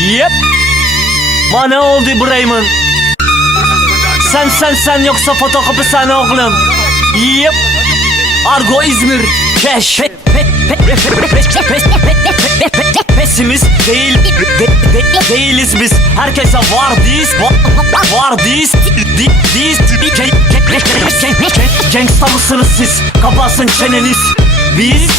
Yep. Ma ne oldu İbrahim'in? Sen sen sen yoksa fotokopi sen oğlum. Yep. Argo İzmir. Keş. Pe- pe- pe- pe- pe- pe- pe- pe- Pesimist değil de- de- değiliz biz Herkese var diz var, diz di- diz Gangsta mısınız siz Kapasın çeneniz Biz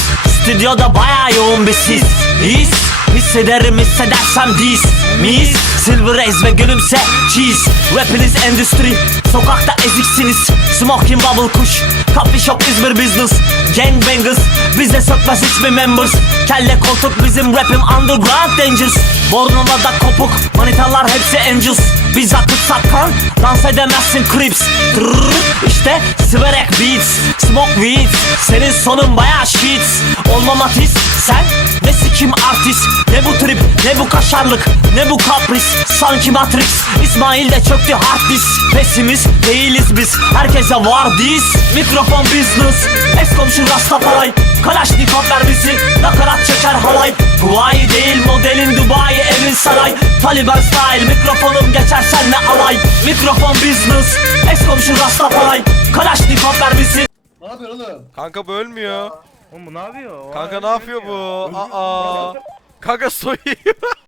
stüdyoda baya yoğun bir sis His Hissederim hissedersem diz Mis. Silver Ace ve gülümse Cheese. Rapiniz endüstri Sokakta eziksiniz. Smoking bubble kuş Coffee shop İzmir business. Gangbangers Bize sökmez hiçbir members. Kelle koltuk bizim rapim underground dangers Bornova da kopuk Manitalar hepsi angels. Biz akıt sakkan Dans edemezsin creeps İşte Sverek beats Smoke weed Senin sonun baya sheets Olmam atis Sikim artist? Ne bu trip? Ne bu kaşarlık? Ne bu kapris? Sanki Matrix. İsmail de çöktü hard disk. Pesimist değiliz biz. Herkese var diz. Mikrofon business. Ex komşu Rastafari. Kalaşnikov ver bizi. Nakarat çeker halay. Dubai değil modelin Dubai evin saray. Taliban style Mikrofonum geçer senle alay. Mikrofon business. Ex komşu Rastafari. Kalaşnikov ver bizi. Ne yapıyorsun oğlum? Kanka bu ölmüyor. Oğlum bu ne yapıyor? Kanka ne yapıyor bu? Aa. Kanka soyuyor.